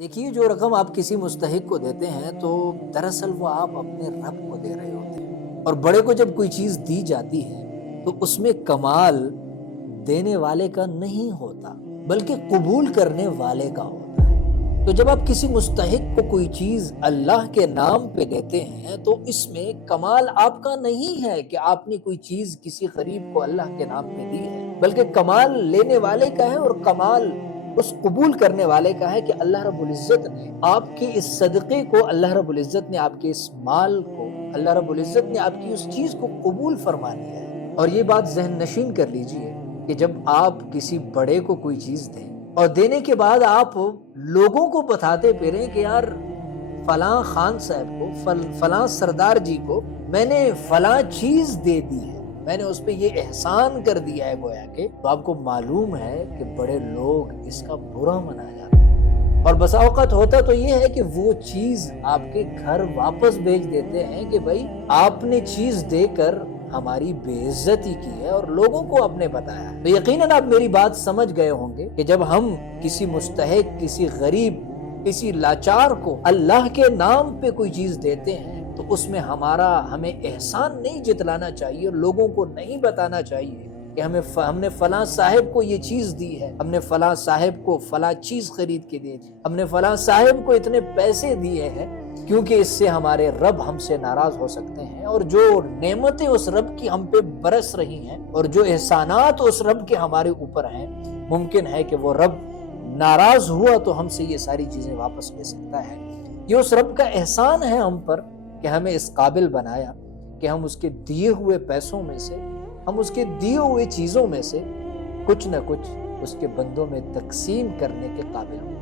دیکھیے، جو رقم آپ کسی مستحق کو دیتے ہیں تو دراصل وہ آپ اپنے رب کو دے رہے ہوتے ہیں، اور بڑے کو جب کوئی چیز دی جاتی ہے تو اس میں کمال دینے والے کا نہیں ہوتا بلکہ قبول کرنے والے کا ہوتا ہے۔ تو جب آپ کسی مستحق کو کوئی چیز اللہ کے نام پہ دیتے ہیں تو اس میں کمال آپ کا نہیں ہے کہ آپ نے کوئی چیز کسی غریب کو اللہ کے نام پہ دی ہے، بلکہ کمال لینے والے کا ہے، اور کمال اس قبول کرنے والے کا ہے کہ اللہ رب العزت نے آپ کے اس صدقے کو، اللہ رب العزت نے آپ کے اس مال کو، اللہ رب العزت نے آپ کی اس چیز کو قبول فرما لیا ہے۔ اور یہ بات ذہن نشین کر لیجئے کہ جب آپ کسی بڑے کو کوئی چیز دیں اور دینے کے بعد آپ لوگوں کو بتاتے پھریں کہ یار فلاں خان صاحب کو، فلاں سردار جی کو میں نے فلاں چیز دے دی ہے، میں نے اس پہ یہ احسان کر دیا ہے گویا کہ، تو آپ کو معلوم ہے کہ بڑے لوگ اس کا برا منا جاتے ہیں۔ اور بسا اوقات ہوتا تو یہ ہے کہ وہ چیز آپ کے گھر واپس بھیج دیتے ہیں کہ بھائی آپ نے چیز دے کر ہماری بے عزتی کی ہے اور لوگوں کو آپ نے بتایا ہے۔ تو یقیناً آپ میری بات سمجھ گئے ہوں گے کہ جب ہم کسی مستحق، کسی غریب، کسی لاچار کو اللہ کے نام پہ کوئی چیز دیتے ہیں تو اس میں ہمیں احسان نہیں جتلانا چاہیے، لوگوں کو نہیں بتانا چاہیے کہ ہم نے فلاں صاحب کو یہ چیز دی ہے، ہم نے فلاں صاحب کو فلاں چیز خرید کے دی، ہم نے فلاں صاحب کو اتنے پیسے دیے ہیں، کیونکہ اس سے ہمارے رب ہم سے ناراض ہو سکتے ہیں، اور جو نعمتیں اس رب کی ہم پہ برس رہی ہیں اور جو احسانات اس رب کے ہمارے اوپر ہیں، ممکن ہے کہ وہ رب ناراض ہوا تو ہم سے یہ ساری چیزیں واپس لے سکتا ہے۔ یہ اس رب کا احسان ہے ہم پر کہ ہمیں اس قابل بنایا کہ ہم اس کے دیے ہوئے پیسوں میں سے، ہم اس کے دیے ہوئے چیزوں میں سے کچھ نہ کچھ اس کے بندوں میں تقسیم کرنے کے قابل ہوں۔